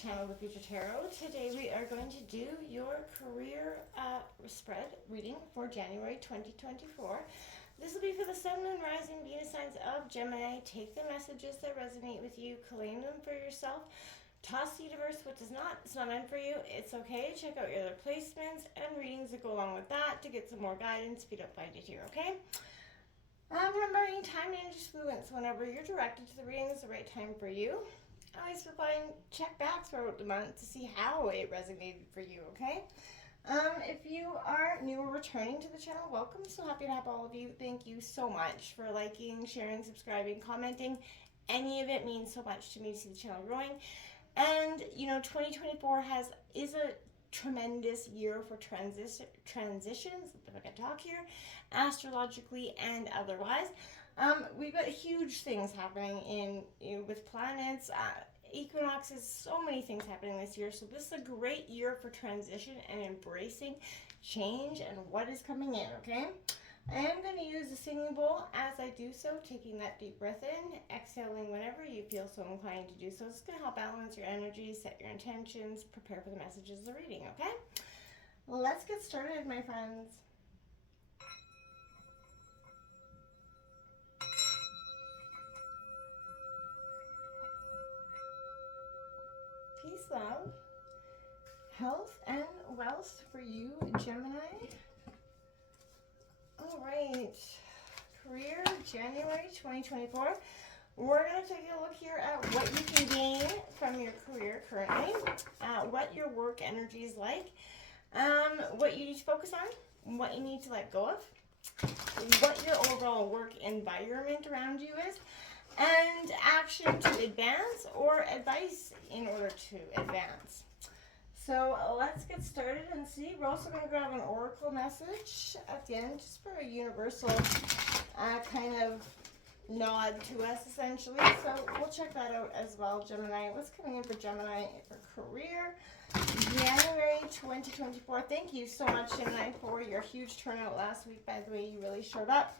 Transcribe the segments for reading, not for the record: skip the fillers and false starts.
channel, The Future Tarot. Today we are going to do your career spread reading for January 2024. This will be for the Sun, Moon, Rising, Venus signs of Gemini. Take the messages that resonate with you, claim them for yourself. Toss the universe what does not. It's not meant for you. It's okay. Check out your other placements and readings that go along with that to get some more guidance if you don't find it here, okay? Remembering time and energy fluence. Whenever you're directed to the reading is the right time for you. Always find check back throughout the month to see how it resonated for you, okay? If you are new or returning to the channel, welcome. So happy to have all of you. Thank you so much for liking, sharing, subscribing, commenting. Any of it means so much to me to see the channel growing. And, you know, 2024 is a tremendous year for transitions, if I can talk here, astrologically and otherwise. We've got huge things happening with planets, equinoxes, so many things happening this year. So this is a great year for transition and embracing change and what is coming in, okay? I am going to use the singing bowl as I do so, taking that deep breath in, exhaling whenever you feel so inclined to do so. It's going to help balance your energy, set your intentions, prepare for the messages of the reading, okay? Let's get started, my friends. Peace, love, health, and wealth for you, Gemini. All right, career, January 2024. We're going to take a look here at what you can gain from your career currently, what your work energy is like, what you need to focus on, what you need to let go of, what your overall work environment around you is, and action to advance or advice in order to advance. So let's get started and see. We're also going to grab an oracle message at the end, just for a universal kind of nod to us, essentially. So we'll check that out as well, Gemini. What's coming in for Gemini for career? January 2024. Thank you so much, Gemini, for your huge turnout last week. By the way, you really showed up.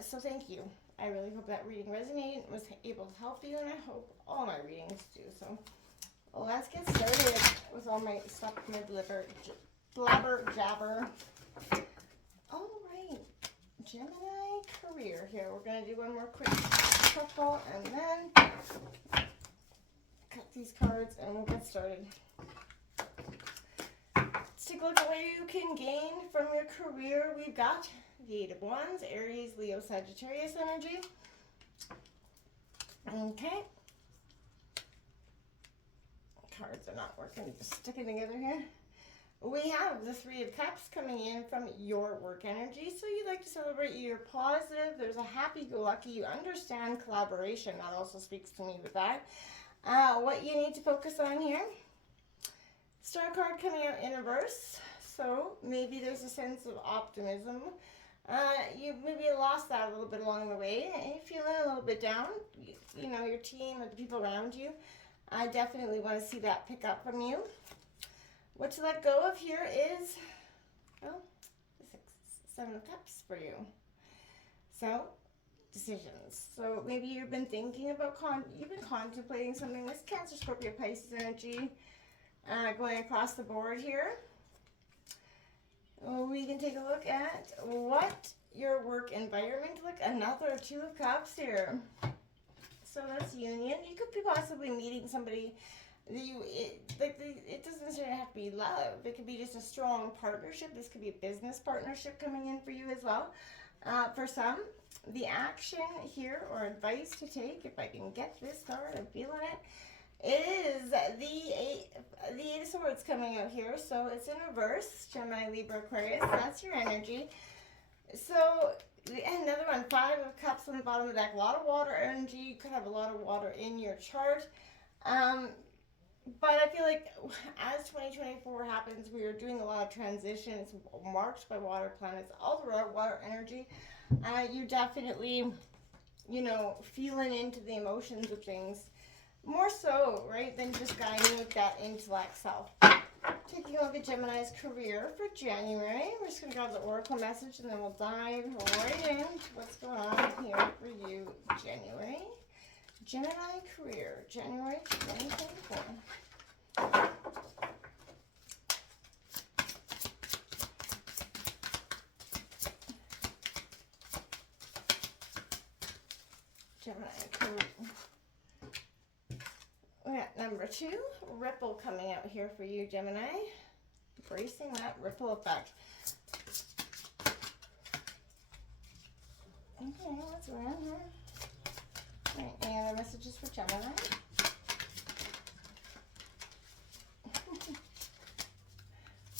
So thank you. I really hope that reading resonated and was able to help you, and I hope all my readings do. So let's get started with all my stuff, my blabber jabber. All right, Gemini career here. We're going to do one more quick shuffle and then cut these cards and we'll get started. Let's take a look at what you can gain from your career. We've got the Eight of Wands, Aries, Leo, Sagittarius energy. Okay. Cards are not working, just sticking together here. We have the Three of Cups coming in from your work energy. So you like to celebrate, you're positive, there's a happy-go-lucky, you understand collaboration. That also speaks to me with that. What you need to focus on here. Star card coming out in reverse. So maybe there's a sense of optimism. You maybe lost that a little bit along the way and you're feeling a little bit down. You know, your team or the people around you. I definitely want to see that pick up from you. What to let go of here is, well, the Seven of Cups for you. So, decisions. So maybe you've been thinking about, you've been contemplating something. This Cancer, Scorpio, Pisces energy going across the board here. We can take a look at what your work environment like. Another Two of Cups here. So that's union. You could be possibly meeting somebody that it doesn't necessarily have to be love. It could be just a strong partnership. This could be a business partnership coming in for you as well. For some, the action here or advice to take, if I can get this card, I'm feeling it, is the Eight of Swords coming out here. So it's in reverse, Gemini, Libra, Aquarius. That's your energy. So another one, Five of Cups on the bottom of the deck. A lot of water energy. You could have a lot of water in your chart. But I feel like as 2024 happens, we are doing a lot of transition. It's marked by water planets, all the water energy. You definitely, you know, feeling into the emotions of things. More so, right, than just guiding with that intellect self. Taking a look at Gemini's career for January. We're just going to grab the oracle message and then we'll dive right into what's going on here for you, January. Gemini career, January 2024. Gemini. We got number 2, ripple coming out here for you, Gemini. Embracing that ripple effect. Okay, what's going on here? All right, any other messages for Gemini?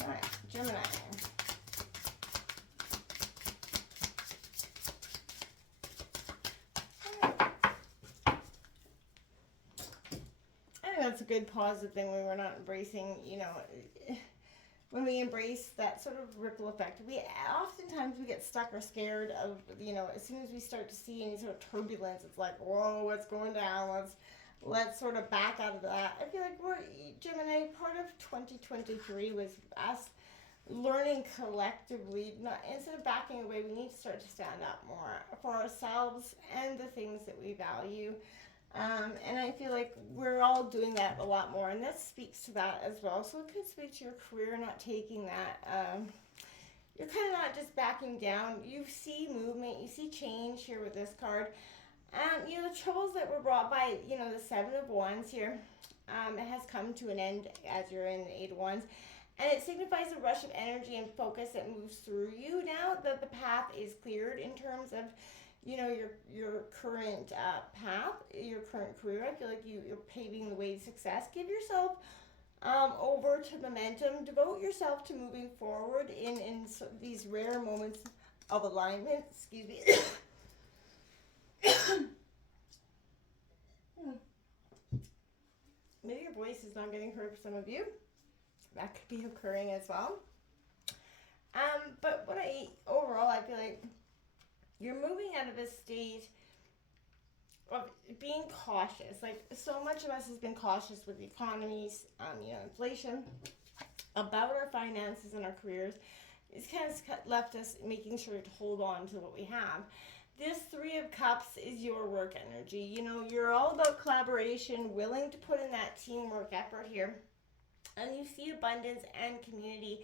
All right, Gemini. I think that's a good positive thing when we're not embracing, you know, when we embrace that sort of ripple effect. We oftentimes we get stuck or scared of, you know, as soon as we start to see any sort of turbulence, it's like, whoa, what's going down? Let's sort of back out of that. I feel like we're Gemini. Part of 2023 was us learning collectively, not instead of backing away, we need to start to stand up more for ourselves and the things that we value. And I feel like we're all doing that a lot more, and that speaks to that as well. So it could speak to your career, not taking that. You're kind of not just backing down. You see movement, you see change here with this card. You know, the troubles that were brought by, you know, the 7 of Wands here, it has come to an end as you're in the 8 of Wands. And it signifies a rush of energy and focus that moves through you now that the path is cleared in terms of, you know, your current path, your current career. I feel like you're paving the way to success. Give yourself over to momentum. Devote yourself to moving forward in these rare moments of alignment. Excuse me. Maybe your voice is not getting heard for some of you. That could be occurring as well. But overall, I feel like you're moving out of a state of being cautious. Like, so much of us has been cautious with the economies, you know, inflation, about our finances and our careers. It's kind of left us making sure to hold on to what we have. This 3 of Cups is your work energy. You know, you're all about collaboration, willing to put in that teamwork effort here. And you see abundance and community.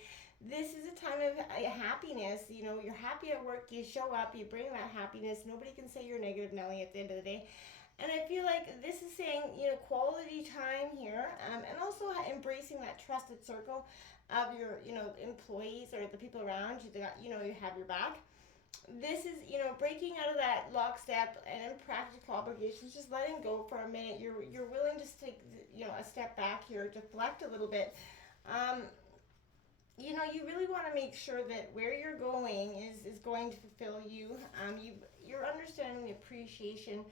This is a time of happiness. You know, you're happy at work, you show up, you bring that happiness. Nobody can say you're negative Nelly at the end of the day. And I feel like this is saying, you know, quality time here, and also embracing that trusted circle of your, you know, employees or the people around you that, you know, you have your back. This is, you know, breaking out of that lockstep and impractical obligations, just letting go for a minute. You're willing to take, you know, a step back here, deflect a little bit. You know, you really want to make sure that where you're going is going to fulfill you. You're understanding the appreciation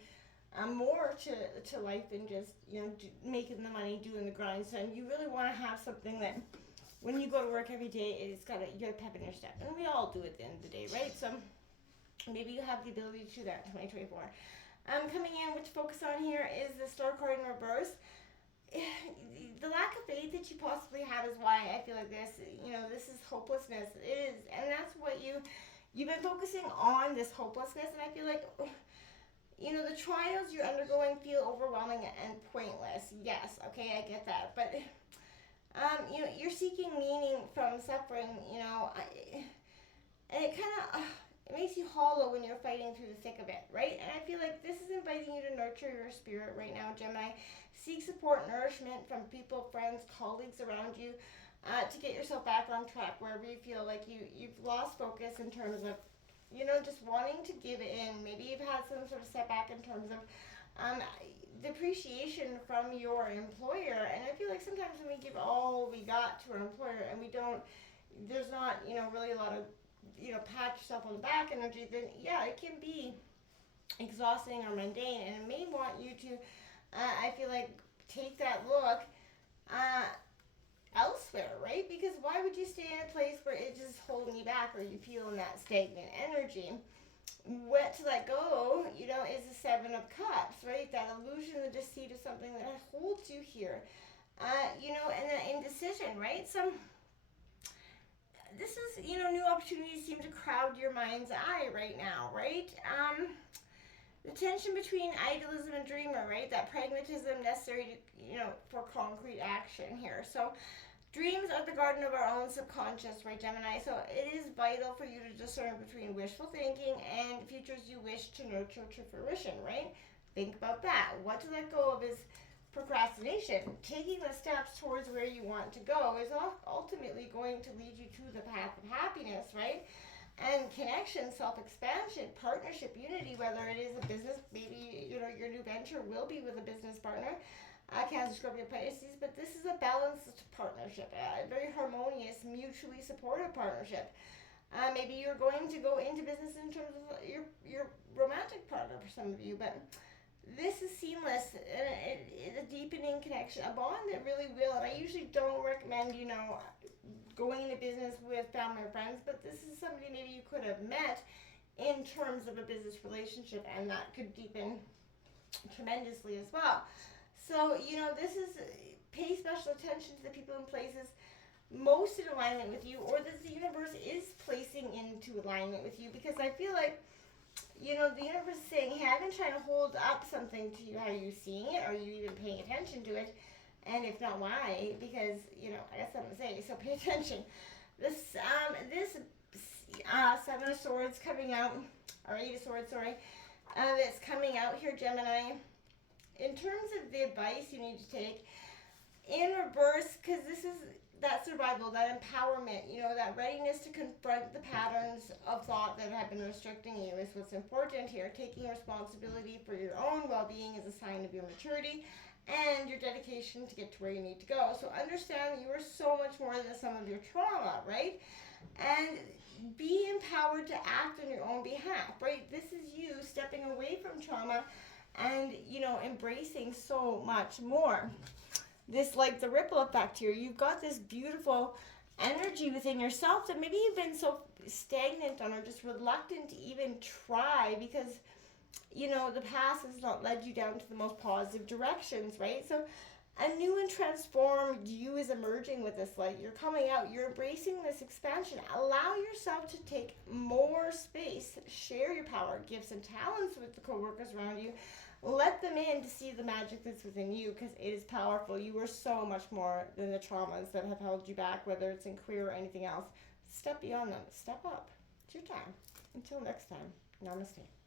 more to life than just, you know, making the money, doing the grind. So you really want to have something that when you go to work every day, you got a pep in your step. And we all do at the end of the day, right? So maybe you have the ability to do that in 2024. Coming in, which focus on here is the Star card in reverse. The lack of faith that you possibly have is why I feel like this, you know, this is hopelessness. It is, and that's what you've been focusing on, this hopelessness. And I feel like, you know, the trials you're undergoing feel overwhelming and pointless. Yes, okay, I get that. But you know, you're seeking meaning from suffering, you know, and it kind of it makes you hollow when you're fighting through the thick of it, right? And I feel like this is inviting you to nurture your spirit right now, Gemini. Seek support, nourishment from people, friends, colleagues around you to get yourself back on track wherever you feel like you've lost focus in terms of, you know, just wanting to give in. Maybe you've had some sort of setback in terms of depreciation from your employer. And I feel like sometimes when we give all we got to our employer and we don't, there's not, you know, really a lot of, you know, pat yourself on the back energy, then yeah, it can be exhausting or mundane, and it may want you to I feel like take that look elsewhere, right? Because why would you stay in a place where it's just holding you back or you feel in that stagnant energy? What to let go, you know, is the 7 of Cups, right? That illusion, the deceit of something that holds you here. You know, and the indecision, right? So this is, you know, new opportunities seem to crowd your mind's eye right now, right? The tension between idealism and dreamer, right? That pragmatism necessary to, for concrete action here. So dreams are the garden of our own subconscious, right, Gemini? So it is vital for you to discern between wishful thinking and futures you wish to nurture to fruition, right? Think about that. What to let go of is procrastination. Taking the steps towards where you want to go is ultimately going to lead you to the path of happiness, right? And connection, self-expansion, partnership, unity, whether it is a business, maybe your new venture will be with a business partner, Cancer, Scorpio, Pisces, but this is a balanced partnership, a very harmonious, mutually supportive partnership. Maybe you're going to go into business in terms of your romantic partner for some of you, but this is seamless, a deepening connection, a bond that really will. And I usually don't recommend, going into business with family or friends, but this is somebody maybe you could have met in terms of a business relationship, and that could deepen tremendously as well. So, this is pay special attention to the people and places most in alignment with you, or that the universe is placing into alignment with you, because I feel like, the universe is saying, hey, I've been trying to hold up something to you. Are you seeing it? Are you even paying attention to it? And if not, why? Because, I got something to say, so pay attention. This Seven of Swords coming out, or Eight of Swords, sorry, that's coming out here, Gemini. In terms of the advice you need to take, in reverse, because this is that survival, that empowerment, that readiness to confront the patterns of thought that have been restricting you is what's important here. Taking responsibility for your own well-being is a sign of your maturity and your dedication to get to where you need to go. So understand that you are so much more than some of your trauma, right? And be empowered to act on your own behalf, right? This is you stepping away from trauma and, embracing so much more. This, like the ripple effect here, you've got this beautiful energy within yourself that maybe you've been so stagnant on or just reluctant to even try because, the past has not led you down to the most positive directions, right? So a new and transformed you is emerging with this light. You're coming out, you're embracing this expansion. Allow yourself to take more space, share your power, gifts, and talents with the coworkers around you. Let them in to see the magic that's within you, because it is powerful. You are so much more than the traumas that have held you back, whether it's in career or anything else. Step beyond them. Step up. It's your time. Until next time, namaste.